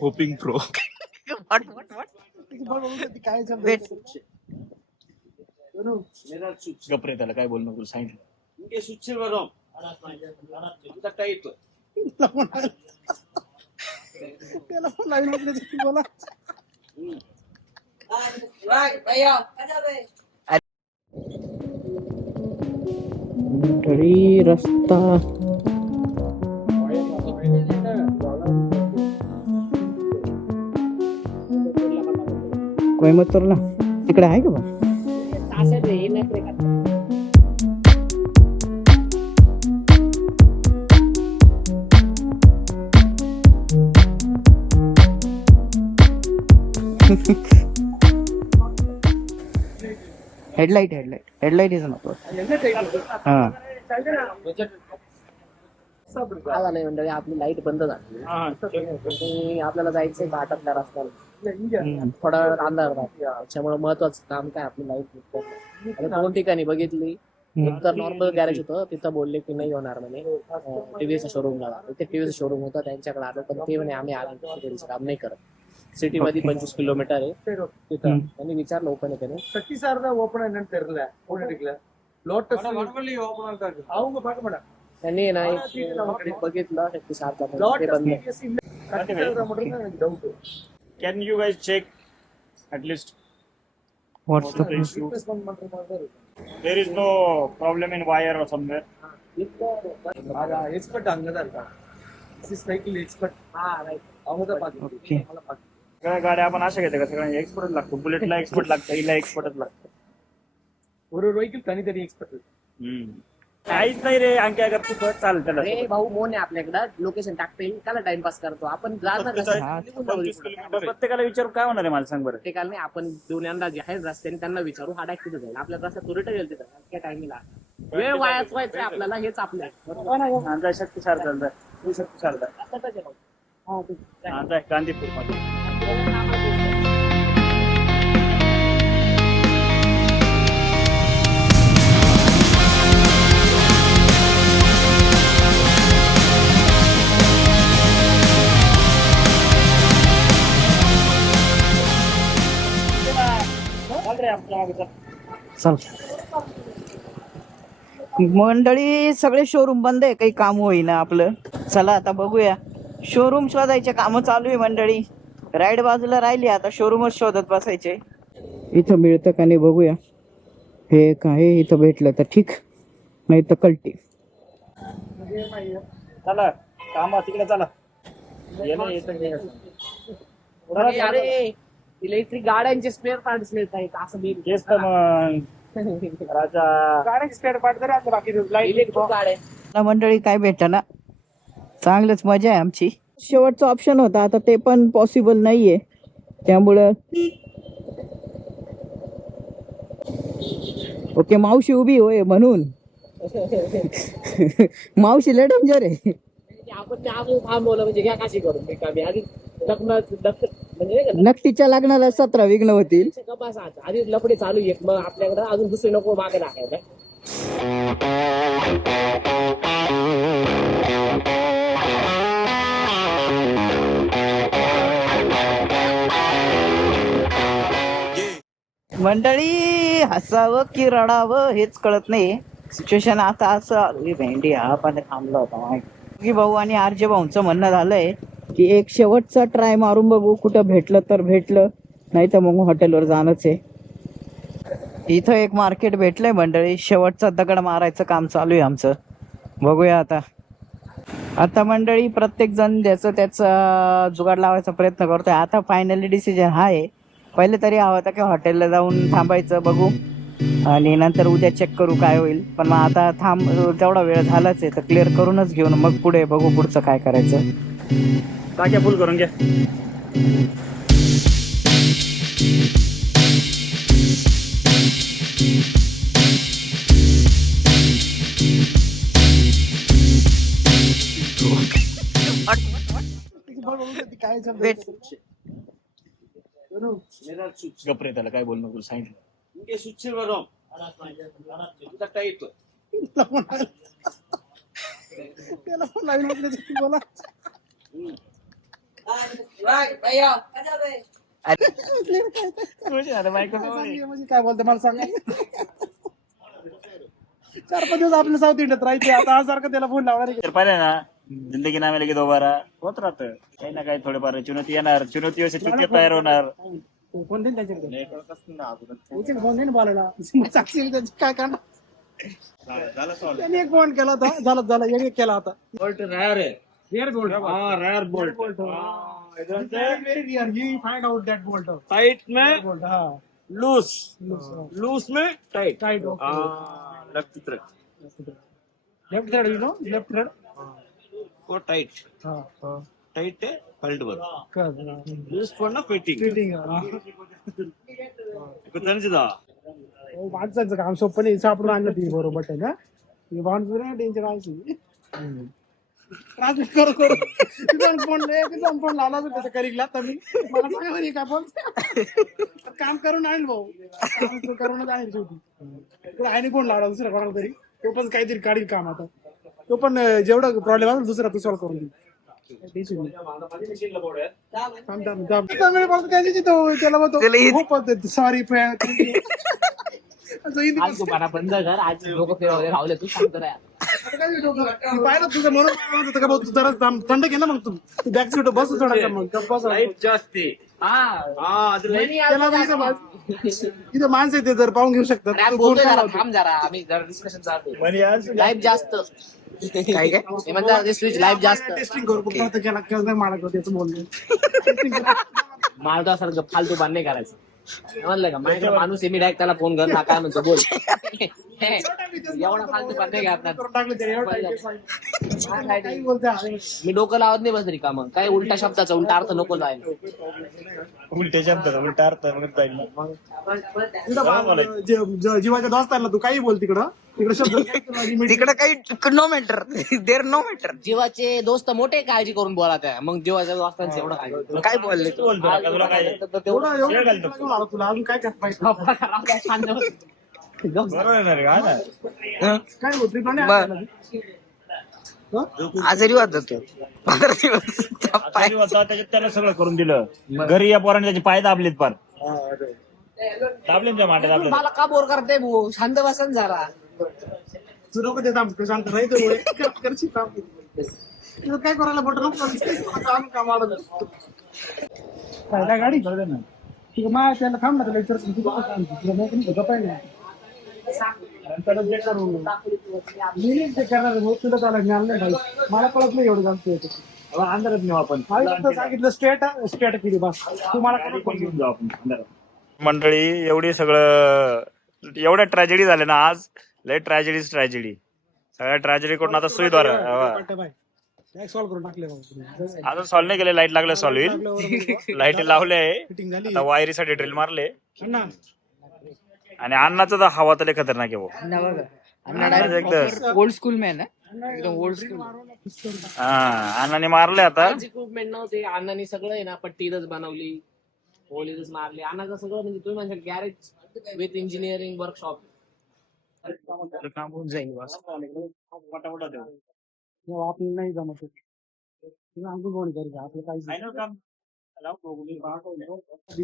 Hopping pro weight गपरे त्याला काय बोल नको सांगितलं त्याला पण लाईन म्हटलं बोला तरी रस्ता कोयंबतूरला तिकडे आहे का बा हेडलाइट इज नको हा काय झालंय मंडळी आपली लाईट बंद झाली आणि आपल्याला जायचंय घाटातल्या रस्त्याला थोडा अंधार त्याच्यामुळे महत्वाचं काम काय आपली लाईट आणि 2 ठिकाणी बघितली तर नॉर्मल गॅरेज होतं तिथं बोलले की नाही होणार म्हणे टीव्हीचं शोरूमला तिथे टीव्हीचं शोरूम होतं त्यांच्याकडे आलो पण ते म्हणे आम्ही आलो काम नाही करत सिटी मध्ये 25 किलोमीटर आहे तिथं त्यांनी विचारलं ओपन आहे त्याने ओपन आहे तेरला लोटस त्यांनी नाही बघितलं 36 Can you guys check at least? What's the issue? There is no problem in wire or somewhere. Expert okay सगळ्या गाड्या आपण अशा घेते का सगळ्यांना एक्सपर्ट लागतो बुलेटला एक्सपर्ट लागतं हिला एक्सपर्टच लागतं काहीतरी एक्सपर्ट काहीच नाही रे आणखी अगर तू चालेल त्याला अरे भाऊ मोन आहे आपल्याकडं लोकेशन टाकता येईल त्याला टाइमपास करतो आपण जाणार प्रत्येकाला विचारू काय होणार आहे मला सांग बरं प्रत्येकाला नाही आपण दोन्यांदा जे आहे रस्त्याने त्यांना विचारू हा डायरेक्ट तिथं जाईल आपल्या रस्त्यात तो रिटर्न येईल तिथं त्या टाइमला वेळ वायाच व्हायचा आपल्याला हेच आपलं शक्ती सार चालतं तू शक्ती चालतं गांधीपूर मध्ये चल मंडळी सगळे शोरूम बंद आहे काही काम होईना आपलं चला आता बघूया शोरूम शोधायचे काम चालू आहे मंडळी राईड बाजूला राहिली आता शोरूमच शोधत बसायचे इथं मिळतं का नाही बघूया हे काय इथं भेटलं तर ठीक नाही तर कल्टी चला काम तिकडे चला अरे इलेक्ट्रिक गाड्यांचे स्पेअर पार्ट्स मिळत आहेत असं मी तेच तर मग राजा गाड्यांचे स्पेअर पार्ट तरी आता बाकी इलेक्ट्रिक गाड्या मला मंडळी काय भेटतं ना चांगलंच मजा आहे आमची शेवटचं ऑप्शन होता आता ते पण पॉसिबल नाहीये त्यामुळं ओके मावशी उभी होय म्हणून मावशी लय डेंजर आहे आपण ते थांबवलं म्हणजे घ्या काशी करून ते कामी आधी म्हणजे नक्कीच्या लग्नाला 17 विघ्न होतील आधी लफडे चालू आहेत मग आपल्याकडे अजून दुसरे नको मागे टाकायला मंडळी हसावं की रडावं हेच कळत नाही सिच्युएशन आता असं भेंडी हा पण थांबला होता की भाऊ आणि आरजे भाऊंचं म्हणणं झालंय की एक शेवटचा ट्राय मारून बघू कुठं भेटलं तर भेटलं नाही तर मग हॉटेलवर जाणंच आहे इथं एक मार्केट भेटलंय मंडळी शेवटचा दगड मारायचं काम चालू आहे आमचं बघूया आता मंडळी प्रत्येक जण ज्याचं त्याचा जुगाड लावायचा प्रयत्न करतोय आता फायनली डिसिजन हा आहे पहिले तरी हवा होता की हॉटेलला जाऊन थांबायचं बघू आणि नंतर उद्या चेक करू काय होईल पण मग आता तेवढा वेळ झालाच आहे तर क्लिअर करूनच घेऊन मग पुढे बघू पुढचं काय करायचं टाक्या फुल करून घ्या गपरे त्याला काय बोल नको सांगितलं त्याला पण लाईन म्हटलं बोला म्हणजे काय बोलते मला सांगा. 4-5 दिवस आपल्या साऊथ इंडियात राहायचे, आता आज सारखं त्याला फोन लावणार आहे. तर पाहिजे ना जिंदगी नामे लगे दोबारा होत राहतं काही ना काही थोडेफार चुनौती येणार, चुनौती चुकी तयार होणार. फोन देईन त्याच्याकडे फोन देईन बोलायला. साक्षी त्याची काय करणार. त्याने एक फोन केला होता, झाला एक केला होता. Rare bolt, rare bolt very rare. You find out that bolt. Tight में Bolt, हाँ. लूज, लूज में tight. Tight, okay. Left thread Left thread, you know? Left thread. को टाइट, हाँ. टाइट है बेल्ट वर कर. लूज पडणं फिटिंग Fitting, हाँ. त्यांचं माणसाचं काम सोपं नाही, सापडून आणलं ती बरोबर आहे ना. हे माणूस नाही डेंजर आहे. करू फोन लावला त्याचा करिकला तर मी मला सांगा म्हणे काय बोल काम करून आणलं भाऊ, काम करूनच आहे शेवटी. आईने फोन लावला दुसऱ्या कोणाला तरी, तो पण काहीतरी काढील काम. आता तो पण जेवढा प्रॉब्लेम असेल दुसरा तू सॉल्व्ह करून देईल. सॉरी बंद कर आज लोक रावले तू सांगतो रे. पाहिलं तुझं म्हणून होतं का भाऊ, तू जरा थंड घे ना मग तू बॅक सीट बस थोडासा मग बस. जास्ती इथं माणसं येते जर पाहून घेऊ शकतात. थांब जरा आम्ही जरा डिस्कशन चालू. लाईफ जास्त काय काय म्हणतात स्विच लाईफ जास्त टेस्टिंग करू केला मला त्याचं बोलणं. मला सारखं फालतू बांध नाही करायचं. म्हणलं का माझ्याकडे माणूस मी डायरेक्ट त्याला फोन कर ना काय म्हणतो बोल. एवढा फालतू बांध नाही करणार. मी डोकं लावत नाही बस का मग काय उलटा शब्दाचा उलटा अर्थ नको जायला. उलटे शब्द उलटा अर्थ जीवाच्या दोस्तांना तू काही बोल तिकडं शब्द तिकडे काही no matter, there no matter. जीवाचे दोस्त मोठे काळजी करून बोला त्या, मग जीवाच्या दोस्तांचं एवढं काय काय बोलले तू? तुला अजून काय करता काय होत आजारी वाटत तो 15 दिवस. त्याला सगळं करून दिलं. घरी या पोराने त्याचे पाय दाबलेत पार, दाबले त्या माटे दाबले. मला का बोर करते भाऊ, शांत बसन जरा. तू नको ते थांब शांत नाही काय करायला बोट काम गाडी मा त्याला थांब ना लेक्चर तुला त्याला ज्ञान नाही मला कळत नाही एवढं जास्त अंधारात नेऊ आपण. सांगितलं स्ट्रेट केली बस तुम्हाला घेऊन जाऊ आपण अंधारात. मंडळी एवढी सगळं एवढ्या ट्रॅजेडी झाल्या ना आज, लय ट्रॅजेडी सगळ्या ट्रॅजेडी कडून आता सुईद्वारा सॉल्व्ह करून टाकले. अजून सॉल्व्ह नाही केले. लाईट लागले सॉल्व्ह होईल. लाईट लावले, आता वायरीसाठी ड्रिल मारले. आणि अन्नाचं तर हवा तर खतरनाक आहे एकदम. ओल्ड स्कूल मॅन एकदम ओल्ड स्कूल. हा अन्नाने मारले आता. इक्विपमेंट नव्हते, अण्णांनी सगळं आहे ना पट्टी इथंच बनवली, होलीच मारली. अण्णाचं सगळं म्हणजे तुम्ही म्हणजे गॅरेज विथ इंजिनिअरिंग वर्कशॉप काम होऊन जाईल. आपलं नाही जमत अजून कोणी करू आपलं काही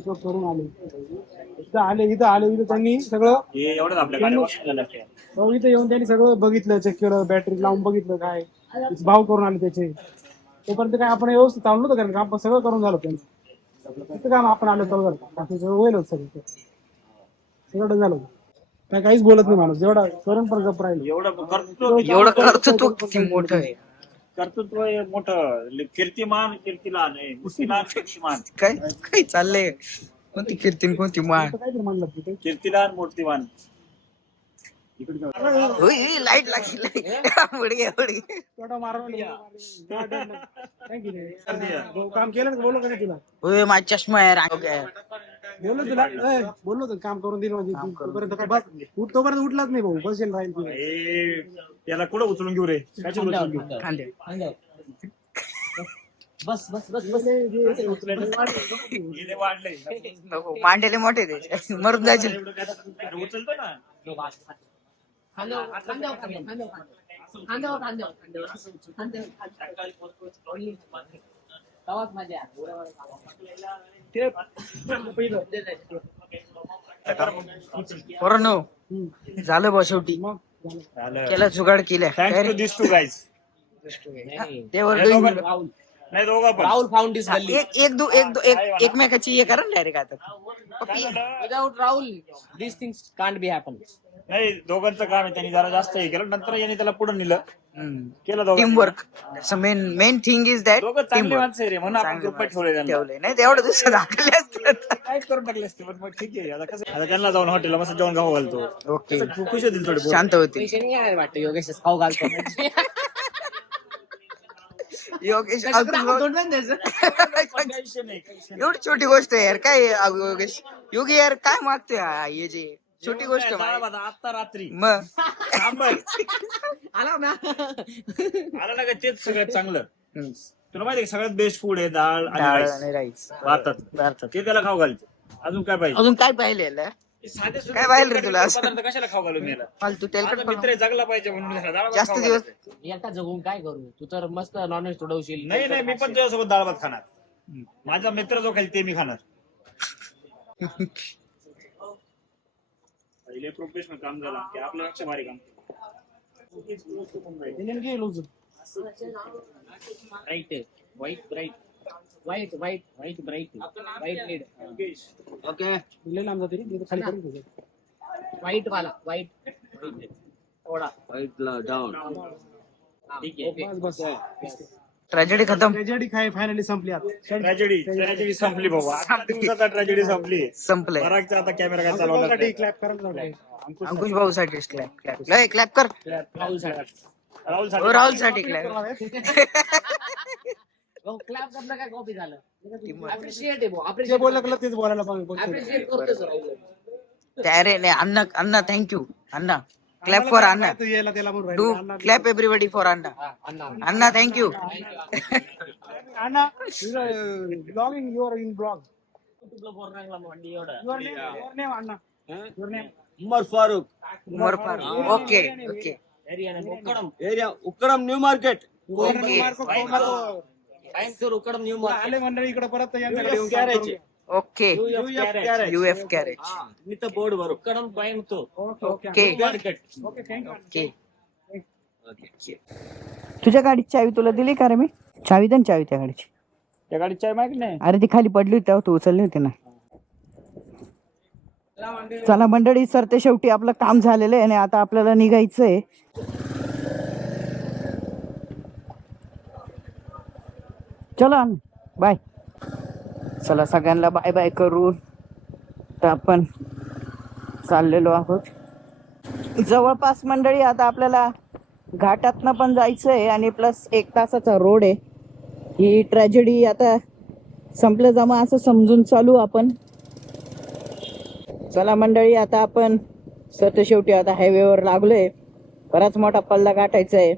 करून इथं आले त्यांनी सगळं इथं येऊन त्यांनी सगळं बघितलं, चेक केलं, बॅटरी लावून बघितलं, काय भाव करून आले त्याचे. तोपर्यंत काय आपण व्यवस्थित चालू नव्हतं कारण काम सगळं करून झालं त्यांचं. तिथं काम आपण आलं चालू झालं बाकी सगळं होईल सगळं झालं. काय काहीच बोलत नाही माणूस, जेवढा करून पण गप्प राहील. एवढं करतो तो किती मोठं आहे. कर्तृत्व मोठं. कीर्तिमान कीर्तिमान काय काय चाललंय? कोणती कीर्ती कोणती मान? काहीतरी म्हणलं तिथे कीर्तिमान मूर्तिमान. लाईट लागली थोडा मारवा काम केलं बोललो का नाही तुला? माझा चष्मा आहे. बोललो तुला बोललो होतं काम करून दिलं म्हणजे तोपर्यंत उठलाच नाही भाऊ, बसेल राहील तुला. त्याला कुठं उचलून घेऊ रे? उचलून घेऊ? बस बस बस बस मांडेले मोठे ते मरून जायचे. उचलतो ना. तवाच मजा पोरांनो झालं बा शेवटी केला जुगाड केल्या thanks to this two guys. ते वर doing- नाही दोघं पण. राहुल फाउंड इज एकमेकाची हे करा डायरेक्ट आता काय झालं? Without Rahul this things can't be happen. नाही दोघांचं काम आहे, त्यांनी जरा जास्त हे केलं, नंतर याने त्याला पुढे नेलं, केलं टीम दोघं. Work main thing is that दोघं चांगली माणसं आहे रे, म्हणून आपण ग्रुपात ठेवले त्यांना. ठेवले नाही तेवढं दुसरं दाखवले असतात काहीच करून टाकले असते, पण मग ठीक आहे. आता कसं आता त्यांना जाऊन हॉटेलला मस्त जेवण खाऊ घालतो. ओके खुश होतील थोडे. शांत होते पैसे नाही आहे वाटतं योगेश खाऊ घालतो. योगेश काही विषय नाही. एवढी छोटी गोष्ट आहे यार काय योगेश योगी यार काय मागतोय हे जे छोटी गोष्ट डाळ भात आता रात्री मग सांबर आला ना आला ना का, तेच सगळ्यात चांगलं. तुला माहिती आहे सगळ्यात बेस्ट फूड आहे डाळ आणि डाळ rice. आणि राईस भारतात ते त्याला खाऊ घालते. अजून काय पाहिजे? अजून काय पाहिलेलं साधे सुधे काय पाहिलं रे तेलकट तुला असं? पदार्थ कशाला खाऊ घालून गेला? फालतू तेलकट माझा मित्र आहे, जगला पाहिजे म्हणून त्याला डाळ भात जास्त खाऊ दिवस घालायचं. एकटा जगून काय करू, तू तर मस्त नॉनव्हेज तुडवशील. नाही मी पण तुझ्यासोबत डाळ भात खाणार. माझा मित्र जो खाईल ते मी खाणार. पहिले प्रोफेशनल काम झालं की आपल्यापेक्षा भारी काम. Right white bright white white white bright white lead okay खाली करून ठेवतो. व्हाईट वाला व्हाईट थोडा ठीक आहे. बस ट्रॅजेडी खतम ट्रॅजेडी काय फायनली संपली आता. ट्रॅजेडी संपली बाबा. 8 दिवसात ट्रॅजेडी संपली. संपलंय बराकचा आता कॅमेरा काय चालवला साठी क्लॅप करायला अंकुश भाऊ साठी क्लॅप कर राहुल हो, राहुल साठी क्लॅप क्लॅप करणं काय कॉपी झालं. Teamwork. अप्रिशिएट आहे भाऊ, जे अप्रिशिएट बोललं गेलं तेच बोलायला पाहिजे. अप्रिशिएट करतोच राहुल. अरे नाही Anna thank you Anna clap for Anna यायला त्याला म्हणून डू राहिलं. Clap everybody for Anna Anna Anna thank you Anna blogging your in blog Anna Umar Farooq Umar Farooq okay okay area उकडम new market okay time to उकडम न्यू मार्केट. आले मंडळी इकडे परत यांच्याकडे येऊन काम कॅरेज करूया. ओके युएफ कॅरेज इथं बोर्ड वर उकडम time to okay okay market okay thank you. Okay तुझ्या गाडीची चावी तुला दिली का रे मी चावी दे ना चावी त्या गाडीची त्या गाडीची चाय माहिती नाही. अरे ती खाली पडली होती तेव्हा तू उचलली होती ना चला मंडळी सर ते शेवटी आपलं काम झालेलं आहे आणि आता आपल्याला निघायचंय चला बाय चला सगळ्यांना बाय बाय करून तर आपण चाललेलो आहोत जवळपास मंडळी आता आपल्याला घाटातनं पण जायचंय आणि प्लस 1 तासाचा रोड आहे ही ट्रॅजेडी आता संपलं जमा असं समजून चालू आपण चला मंडळी आता आपण सर शेवटी आता हायवेवर लागलोय बराच मोठा पल्ला गाठायचा आहे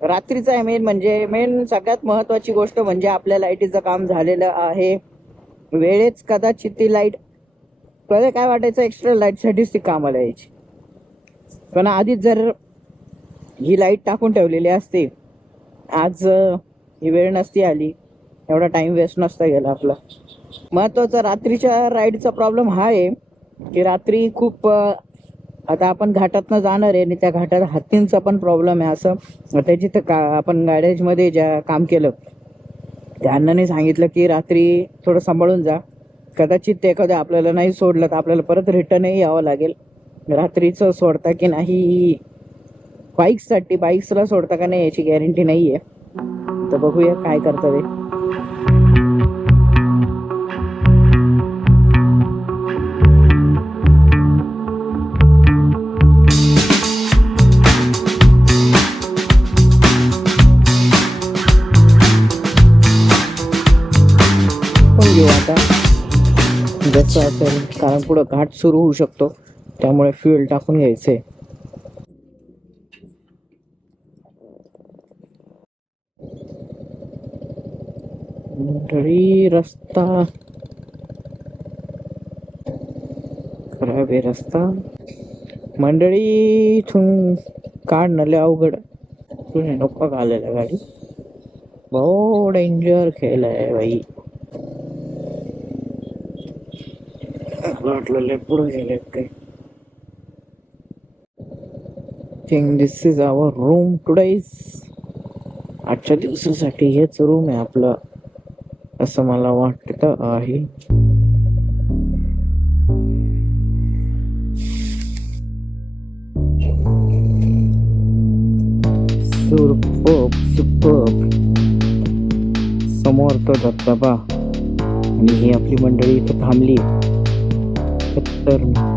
रात्रीचा आहे मेन सगळ्यात महत्वाची गोष्ट म्हणजे आपल्या लाईटीचं काम झालेलं आहे वेळेच कदाचित ती लाईट पहिले काय वाटायचं एक्स्ट्रा लाईटसाठीच ती कामाला यायची पण आधीच जर ही लाईट टाकून ठेवलेली असते आज ही वेळ नसती आली एवढा टाइम वेस्ट नसता गेला आपला महत्वाचा रात्रीच्या राईडचा प्रॉब्लेम हा आहे की रात्री खूप आता आपण घाटातनं जाणार आहे आणि त्या घाटात हत्तींचा पण प्रॉब्लेम आहे असं त्याची तर आपण गॅरेजमध्ये ज्या काम केलं त्या अण्णाने सांगितलं की रात्री थोडं सांभाळून जा कदाचित ते एखादं आपल्याला नाही सोडलं तर आपल्याला परत रिटर्नही यावं लागेल रात्रीचं सोडता की नाही बाईक्सला सोडता का नाही याची गॅरंटी नाही आहे तर बघूया काय करता ते घेऊ आता जसं असेल कारण पुढं घाट सुरू होऊ शकतो त्यामुळे फ्युएल टाकून घ्यायचंय मंडळी रस्ता खराब आहे रस्ता मंडळी इथून काढणं लय अवघड नको का आलेला गाडी बहुत डेंजर खेळ आहे भाई. मला वाटलं लय पुढे गेले काय. Think this is our room today's. आजच्या दिवसासाठी हेच रूम आहे आपलं असं मला वाटत आहे. सुपर्ब. समोर तो धबधबा आणि ही आपली मंडळी इथं थांबली. खतरनाक.